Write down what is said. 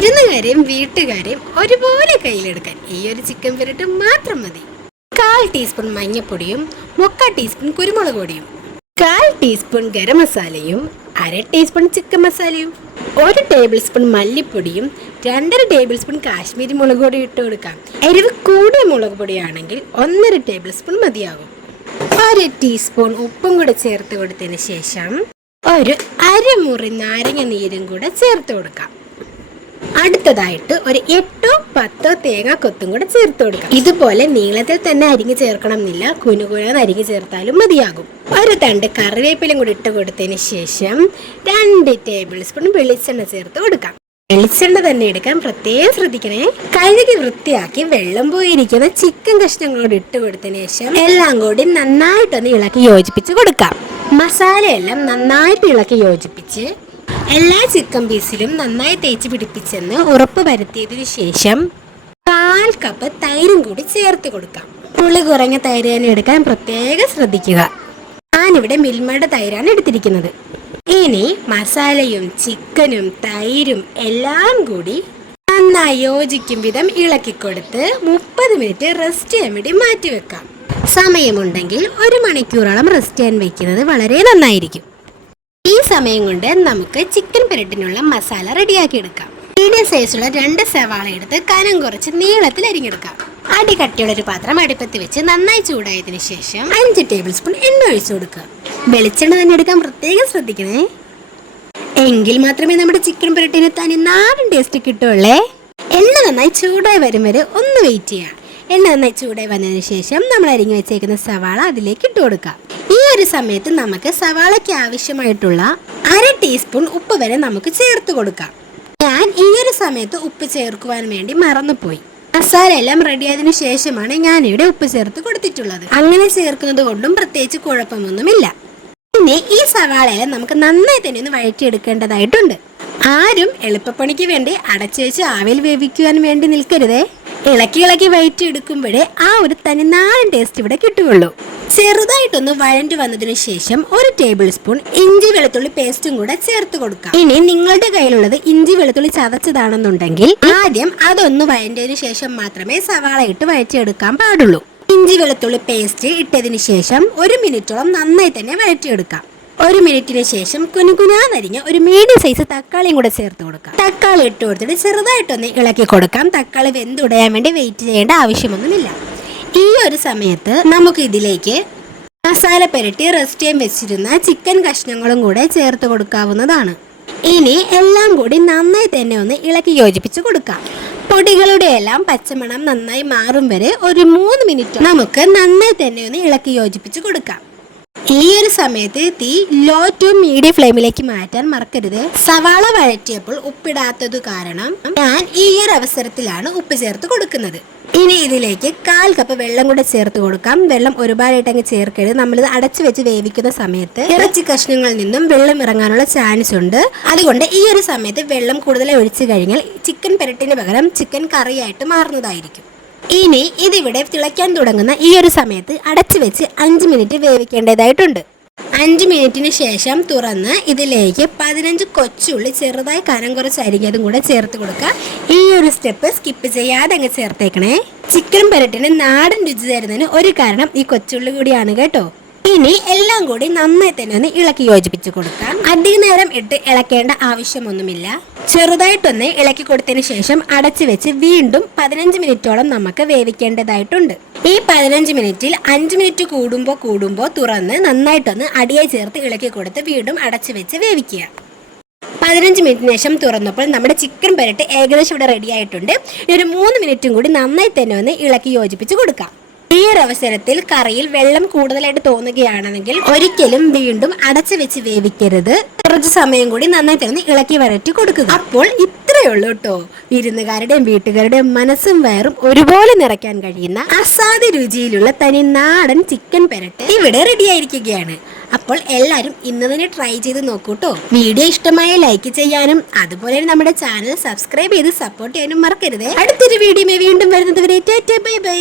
വിരുന്നുകാരെയും വീട്ടുകാരെയും ഒരുപോലെ കയ്യിലെടുക്കാൻ ഈ ഒരു ചിക്കൻ പെരട്ട് മാത്രം മതി. 1/4 ടീസ്പൂൺ മഞ്ഞൾപ്പൊടിയും 3/4 ടീസ്പൂൺ കുരുമുളക് പൊടിയും 1/4 ടീസ്പൂൺ ഗരം മസാലയും 1/2 ടീസ്പൂൺ ചിക്കൻ മസാലയും 1 ടേബിൾ സ്പൂൺ മല്ലിപ്പൊടിയും 2.5 ടേബിൾ സ്പൂൺ കാശ്മീരി മുളക് പൊടി ഇട്ട് കൊടുക്കാം. എരിവ് കൂടിയ മുളക് പൊടിയാണെങ്കിൽ 1.5 ടേബിൾ സ്പൂൺ മതിയാകും. 1 ടീസ്പൂൺ ഉപ്പും കൂടെ ചേർത്ത് കൊടുത്തതിന് ശേഷം ഒരു അരമുറി നാരങ്ങ നീരും കൂടെ ചേർത്ത് കൊടുക്കാം. അടുത്തതായിട്ട് ഒരു 8-10 തേങ്ങ കൊത്തും കൂടെ ചേർത്ത് കൊടുക്കാം. ഇതുപോലെ നീളത്തിൽ തന്നെ അരിഞ്ഞ് ചേർക്കണം എന്നില്ല, കുനുകുനാന്ന് അരിഞ്ഞ് ചേർത്താലും മതിയാകും. ഒരു തണ്ട് കറിവേപ്പിലും കൂടി ഇട്ട് കൊടുത്തതിന് ശേഷം 2 ടേബിൾ സ്പൂൺ വെളിച്ചെണ്ണ ചേർത്ത് കൊടുക്കാം. വെളിച്ചെണ്ണ തന്നെ എടുക്കാൻ പ്രത്യേകം ശ്രദ്ധിക്കണേ. കഴുകി വൃത്തിയാക്കി വെള്ളം പോയിരിക്കുന്ന ചിക്കൻ കഷ്ണങ്ങളോട് ഇട്ട് കൊടുത്തതിന് ശേഷം എല്ലാം കൂടി നന്നായിട്ടൊന്ന് ഇളക്കി യോജിപ്പിച്ച് കൊടുക്കാം. മസാലയെല്ലാം നന്നായിട്ട് ഇളക്കി യോജിപ്പിച്ച് എല്ലാ ചിക്കൻ പീസിലും നന്നായി തേച്ച് പിടിപ്പിച്ചെന്ന് ഉറപ്പ് വരുത്തിയതിനു ശേഷം 1/4 കപ്പ് തൈരും കൂടി ചേർത്ത് കൊടുക്കാം. പുളി കുറഞ്ഞ തൈര് തന്നെ എടുക്കാൻ പ്രത്യേകം ശ്രദ്ധിക്കുക. ഞാനിവിടെ മിൽമയുടെ തൈരാണ് എടുത്തിരിക്കുന്നത്. ഇനി മസാലയും ചിക്കനും തൈരും എല്ലാം കൂടി നന്നായി യോജിക്കും വിധം ഇളക്കിക്കൊടുത്ത് 30 മിനിറ്റ് റെസ്റ്റ് ചെയ്യാൻ വേണ്ടി മാറ്റി വെക്കാം. സമയമുണ്ടെങ്കിൽ 1 മണിക്കൂറോളം റെസ്റ്റ് ചെയ്യാൻ വെക്കുന്നത് വളരെ നന്നായിരിക്കും. ഈ സമയം കൊണ്ട് നമുക്ക് ചിക്കൻ പെരട്ടിനുള്ള മസാല റെഡിയാക്കി എടുക്കാം. മീഡിയം സൈസുള്ള 2 സവാള എടുത്ത് കനം കുറച്ച് നീളത്തിൽ അരിഞ്ഞെടുക്കാം. അടികട്ടിയുള്ള ഒരു പാത്രം അടുപ്പത്ത് വെച്ച് നന്നായി ചൂടായതിനു ശേഷം 5 ടേബിൾ സ്പൂൺ എണ്ണ ഒഴിച്ചു കൊടുക്കുക. വെളിച്ചെണ്ണ തന്നെ എടുക്കാൻ പ്രത്യേകം ശ്രദ്ധിക്കണേ, എങ്കിൽ മാത്രമേ നമ്മുടെ ചിക്കൻ പെരട്ടിന് തനി നാടൻ ടേസ്റ്റ് കിട്ടുള്ളേ. എണ്ണ നന്നായി ചൂടായി വരും വരെ ഒന്ന് വെയിറ്റ് ചെയ്യാം. എണ്ണ നന്നായി ചൂടായി വന്നതിന് ശേഷം നമ്മൾ അരിഞ്ഞു വെച്ചേക്കുന്ന സവാള അതിലേക്ക് ഇട്ട് കൊടുക്കാം. ഈ ഒരു സമയത്ത് നമുക്ക് സവാളയ്ക്ക് ആവശ്യമായിട്ടുള്ള 1/2 ടീസ്പൂൺ ഉപ്പ് വരെ നമുക്ക് ചേർത്ത് കൊടുക്കാം. ഞാൻ ഈ ഒരു സമയത്ത് ഉപ്പ് ചേർക്കുവാൻ വേണ്ടി മറന്നുപോയി. മസാല എല്ലാം റെഡിയായതിനു ശേഷമാണ് ഞാനിവിടെ ഉപ്പ് ചേർത്ത് കൊടുത്തിട്ടുള്ളത്. അങ്ങനെ ചേർക്കുന്നത് കൊണ്ടും പ്രത്യേകിച്ച് കുഴപ്പമൊന്നുമില്ല. പിന്നെ ഈ സവാളയെല്ലാം നമുക്ക് നന്നായി തന്നെ ഒന്ന് വഴറ്റിയെടുക്കേണ്ടതായിട്ടുണ്ട്. ആരും എളുപ്പപ്പണിക്ക് വേണ്ടി അടച്ചു വെച്ച് ആവിയിൽ വേവിക്കുവാൻ വേണ്ടി നിൽക്കരുതേ. ഇളക്കി വഴറ്റിയെടുക്കുമ്പോഴേ ആ ഒരു തനിനാടൻ ടേസ്റ്റ് ഇവിടെ കിട്ടുകയുള്ളൂ. ചെറുതായിട്ടൊന്ന് വഴണ്ടി വന്നതിന് ശേഷം 1 ടേബിൾ സ്പൂൺ ഇഞ്ചി വെളുത്തുള്ളി പേസ്റ്റും കൂടെ ചേർത്ത് കൊടുക്കാം. ഇനി നിങ്ങളുടെ കയ്യിലുള്ളത് ഇഞ്ചി വെളുത്തുള്ളി ചതച്ചതാണെന്നുണ്ടെങ്കിൽ ആദ്യം അതൊന്ന് വഴറ്റിയതിനു ശേഷം മാത്രമേ സവാള ഇട്ട് വഴറ്റിയെടുക്കാൻ പാടുള്ളൂ. ഇഞ്ചി വെളുത്തുള്ളി പേസ്റ്റ് ഇട്ടതിന് ശേഷം 1 മിനിറ്റോളം നന്നായി തന്നെ വഴറ്റിയെടുക്കാം. 1 മിനിറ്റിന് ശേഷം കുനുകുനാന്നരിഞ്ഞ ഒരു മീഡിയം സൈസ് തക്കാളിയും കൂടെ ചേർത്ത് കൊടുക്കാം. തക്കാളി ഇട്ട് കൊടുത്തിട്ട് ചെറുതായിട്ടൊന്ന് ഇളക്കി കൊടുക്കാം. തക്കാളി വെന്തുടയാൻ വേണ്ടി വെയിറ്റ് ചെയ്യേണ്ട ആവശ്യമൊന്നുമില്ല. ഈ ഒരു സമയത്ത് നമുക്ക് ഇതിലേക്ക് മസാല പുരട്ടി റെസ്റ്റ് ചെയ്യാൻ വെച്ചിരുന്ന ചിക്കൻ കഷ്ണങ്ങളും കൂടെ ചേർത്ത് കൊടുക്കാവുന്നതാണ്. ഇനി എല്ലാം കൂടി നന്നായി തന്നെ ഒന്ന് ഇളക്കി യോജിപ്പിച്ച് കൊടുക്കാം. പൊടികളുടെ എല്ലാം പച്ചമണം നന്നായി മാറും വരെ ഒരു 3 മിനിറ്റ് നമുക്ക് നന്നായി തന്നെ ഒന്ന് ഇളക്കി യോജിപ്പിച്ച് കൊടുക്കാം. ഈ ഒരു സമയത്ത് തീ ലോ ടു മീഡിയം ഫ്ലെയിമിലേക്ക് മാറ്റാൻ മറക്കരുത്. സവാള വഴറ്റിയപ്പോൾ ഉപ്പിടാത്തത് കാരണം ഞാൻ ഈ ഒരു അവസരത്തിലാണ് ഉപ്പ് ചേർത്ത് കൊടുക്കുന്നത്. ഇനി ഇതിലേക്ക് 1/4 കപ്പ് വെള്ളം കൂടെ ചേർത്ത് കൊടുക്കാം. വെള്ളം ഒരുപാടായിട്ട് അങ്ങ് ചേർക്കരുത്. നമ്മളിത് അടച്ചു വെച്ച് വേവിക്കുന്ന സമയത്ത് ഇറച്ചി കഷ്ണങ്ങളിൽ നിന്നും വെള്ളം ഇറങ്ങാനുള്ള ചാൻസ് ഉണ്ട്. അതുകൊണ്ട് ഈ ഒരു സമയത്ത് വെള്ളം കൂടുതൽ ഒഴിച്ചു കഴിഞ്ഞാൽ ചിക്കൻ പെരട്ടിന് പകരം ചിക്കൻ കറിയായിട്ട് മാറുന്നതായിരിക്കും. ഇനി ഇതിവിടെ തിളയ്ക്കാൻ തുടങ്ങുന്ന ഈ ഒരു സമയത്ത് അടച്ചു വെച്ച് 5 മിനിറ്റ് വേവിക്കേണ്ടതായിട്ടുണ്ട്. 5 മിനിറ്റിന് ശേഷം തുറന്ന് ഇതിലേക്ക് 15 കൊച്ചുള്ളി ചെറുതായി കനം കുറച്ച് അരിഞ്ഞതും കൂടെ ചേർത്ത് കൊടുക്കുക. ഈ ഒരു സ്റ്റെപ്പ് സ്കിപ്പ് ചെയ്യാതെ അങ്ങ് ചേർത്തേക്കണേ. ചിക്കൻ പെരട്ടിന് നാടൻ രുചി തരുന്നതിന് ഒരു കാരണം ഈ കൊച്ചുള്ളി കൂടിയാണ് കേട്ടോ. ഇനി എല്ലാം കൂടി നന്നായി തന്നെ ഒന്ന് ഇളക്കി യോജിപ്പിച്ച് കൊടുക്കാം. അധിക നേരം ഇട്ട് ഇളക്കേണ്ട ആവശ്യമൊന്നുമില്ല. ചെറുതായിട്ടൊന്ന് ഇളക്കി കൊടുത്തതിന് ശേഷം അടച്ചു വെച്ച് വീണ്ടും 15 മിനിറ്റോളം നമുക്ക് വേവിക്കേണ്ടതായിട്ടുണ്ട്. ഈ 15 മിനിറ്റിൽ 5 മിനിറ്റ് കൂടുമ്പോൾ തുറന്ന് നന്നായിട്ടൊന്ന് അടിയായി ചേർത്ത് ഇളക്കി കൊടുത്ത് വീണ്ടും അടച്ചു വെച്ച് വേവിക്കുക. 15 മിനിറ്റിന് ശേഷം തുറന്നപ്പോൾ നമ്മുടെ ചിക്കൻ പെരട്ട് ഏകദേശം ഇവിടെ റെഡി ആയിട്ടുണ്ട്. ഒരു 3 മിനിറ്റും കൂടി നന്നായി തന്നെ ഒന്ന് ഇളക്കി യോജിപ്പിച്ച് കൊടുക്കാം. ഈ ഒരു അവസരത്തിൽ കറിയിൽ വെള്ളം കൂടുതലായിട്ട് തോന്നുകയാണെങ്കിൽ ഒരിക്കലും വീണ്ടും അടച്ചു വെച്ച് വേവിക്കരുത്. കുറച്ച് സമയം കൂടി നന്നായി തന്നെ ഇളക്കി വരട്ടി കൊടുക്കുക. അപ്പോൾ ഇത്രയേ ഉള്ളൂ കേട്ടോ. വിരുന്നുകാരുടെയും വീട്ടുകാരുടെയും മനസ്സും വയറും ഒരുപോലെ നിറയ്ക്കാൻ കഴിയുന്ന അസാധ്യ രുചിയിലുള്ള തനി നാടൻ ചിക്കൻ പെരട്ട് ഇവിടെ റെഡി ആയിരിക്കുകയാണ്. അപ്പോൾ എല്ലാവരും ഇന്ന് തന്നെ ട്രൈ ചെയ്ത് നോക്കൂട്ടോ. വീഡിയോ ഇഷ്ടമായ ലൈക്ക് ചെയ്യാനും അതുപോലെ നമ്മുടെ ചാനൽ സബ്സ്ക്രൈബ് ചെയ്ത് സപ്പോർട്ട് ചെയ്യാനും മറക്കരുത്. അടുത്തൊരു വീഡിയോ വീണ്ടും വരുന്നത് വരെ ടാറ്റാ ബൈ ബൈ.